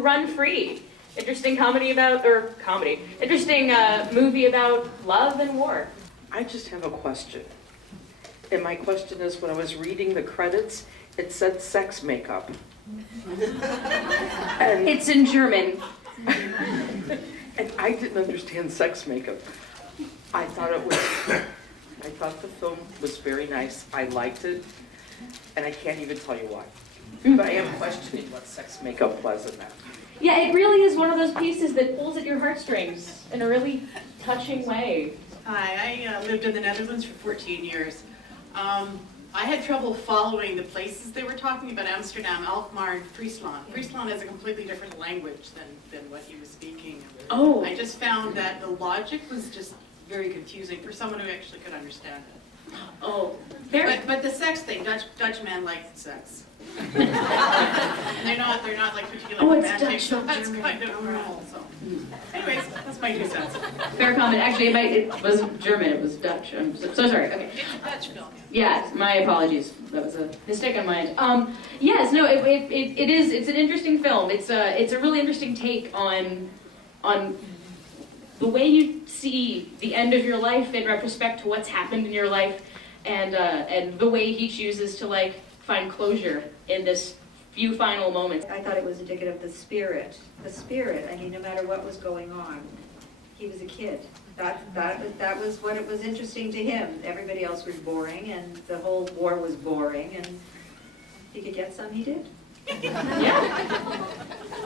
to Run Free. Interesting interesting movie about love and war. I just have a question. And my question is, when I was reading the credits, it said sex makeup. And It's in German. and I didn't understand sex makeup. I thought the film was very nice. I liked it. And I can't even tell you why. But I am questioning what sex makeup was in that. Yeah, it really is one of those pieces that pulls at your heartstrings in a really touching way. Hi, I lived in the Netherlands for 14 years. I had trouble following the places they were talking about: Amsterdam, Alkmaar, and Friesland. Friesland has a completely different language than what he was speaking. Oh. I just found that the logic was just very confusing for someone who actually could understand it. Oh. But the sex thing, Dutch men like sex. And they're not like particularly it's romantic, Dutch, so not that's German. kind of normal. So, anyways, that's my 2 cents. Fair comment. Actually, it wasn't German, it was Dutch. I'm so sorry. Okay. It's a Dutch film. Yeah, my apologies. That was a mistake on my end. Yes, no, it's an interesting film. It's a really interesting take on the way you see the end of your life in retrospect to what's happened in your life, and the way he chooses to find closure in this few final moments. I thought it was indicative of the spirit. I mean, no matter what was going on, he was a kid. That was what it was interesting to him. Everybody else was boring, and the whole war was boring, and if he could get some, he did. Yeah.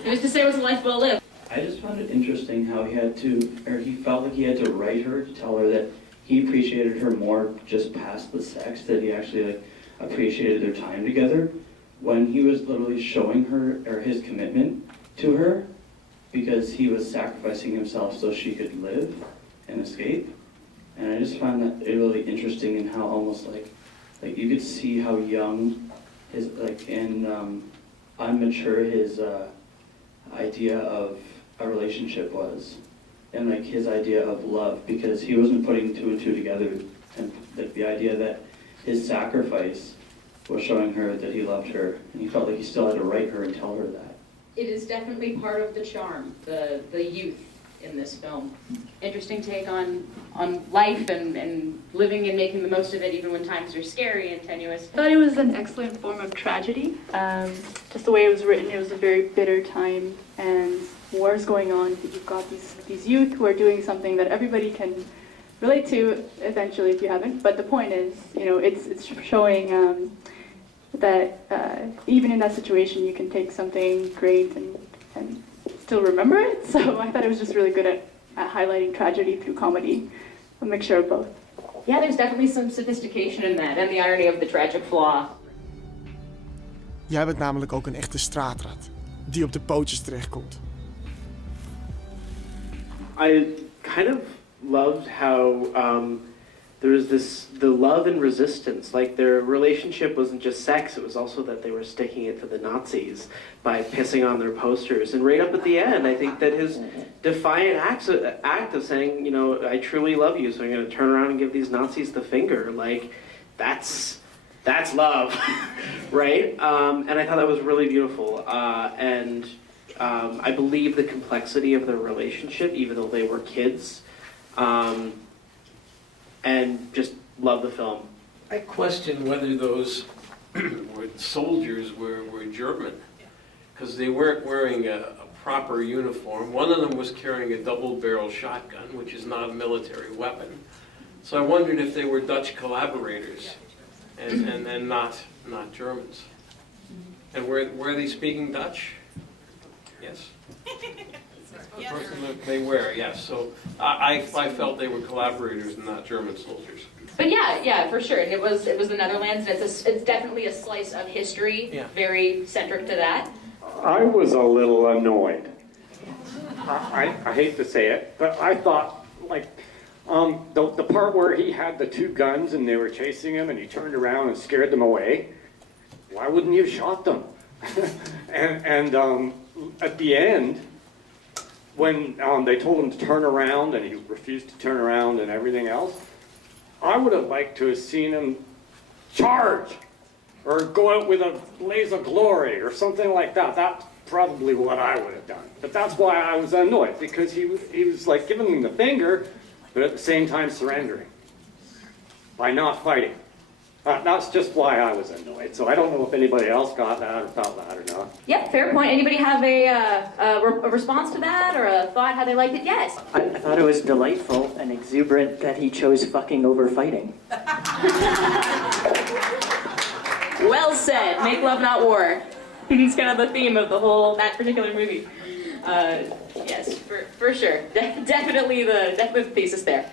Who's to say it was a life well lived? I just found it interesting how he felt like he had to write her to tell her that he appreciated her more just past the sex, that he actually appreciated their time together, when he was literally showing her his commitment to her because he was sacrificing himself so she could live and escape. And I just found that really interesting in how almost like you could see how young his and unmature his idea of a relationship was, and his idea of love, because he wasn't putting 2 and 2 together, and the idea that his sacrifice was showing her that he loved her, and he felt like he still had to write her and tell her that. It is definitely part of the charm, the youth in this film. Interesting take on life and living and making the most of it even when times are scary and tenuous. I thought it was an excellent form of tragedy. Just the way it was written, it was a very bitter time, and wars going on. You've got these youth who are doing something that everybody can relate to eventually if you haven't. But the point is, it's showing that even in that situation, you can take something great and still remember it. So I thought it was just really good at highlighting tragedy through comedy, a mixture of both. Yeah, there's definitely some sophistication in that, and the irony of the tragic flaw. Jij bent namelijk ook een echte straatrat, die op de pootjes terechtkomt. I kind of loved how there was the love and resistance. Like, their relationship wasn't just sex, it was also that they were sticking it to the Nazis by pissing on their posters. And right up at the end, I think that his defiant act of saying, I truly love you, so I'm going to turn around and give these Nazis the finger, that's love, right? And I thought that was really beautiful. And I believe the complexity of their relationship, even though they were kids. And just love the film. I question whether those soldiers were German, because they weren't wearing a proper uniform. One of them was carrying a double-barrel shotgun, which is not a military weapon. So I wondered if they were Dutch collaborators and not Germans. And were they speaking Dutch? Yes. The person that they were, yes. So I felt they were collaborators and not German soldiers. But yeah, for sure. It was the Netherlands, and it's definitely a slice of history, very centric to that. I was a little annoyed. I hate to say it, but I thought, the part where he had the 2 guns and they were chasing him and he turned around and scared them away, why wouldn't you have shot them? and at the end, when they told him to turn around and he refused to turn around and everything else, I would have liked to have seen him charge or go out with a blaze of glory or something like that. probably what I would have done. But that's why I was annoyed, because he was like giving them the finger, but at the same time surrendering by not fighting. That's just why I was annoyed. So I don't know if anybody else got that or felt that or not. Yep, fair point. Anybody have a response to that or a thought how they liked it? Yes. I thought it was delightful and exuberant that he chose fucking over fighting. Well said. Make love, not war. It's kind of the theme of that particular movie. Yes, for sure. Definitely the thesis there.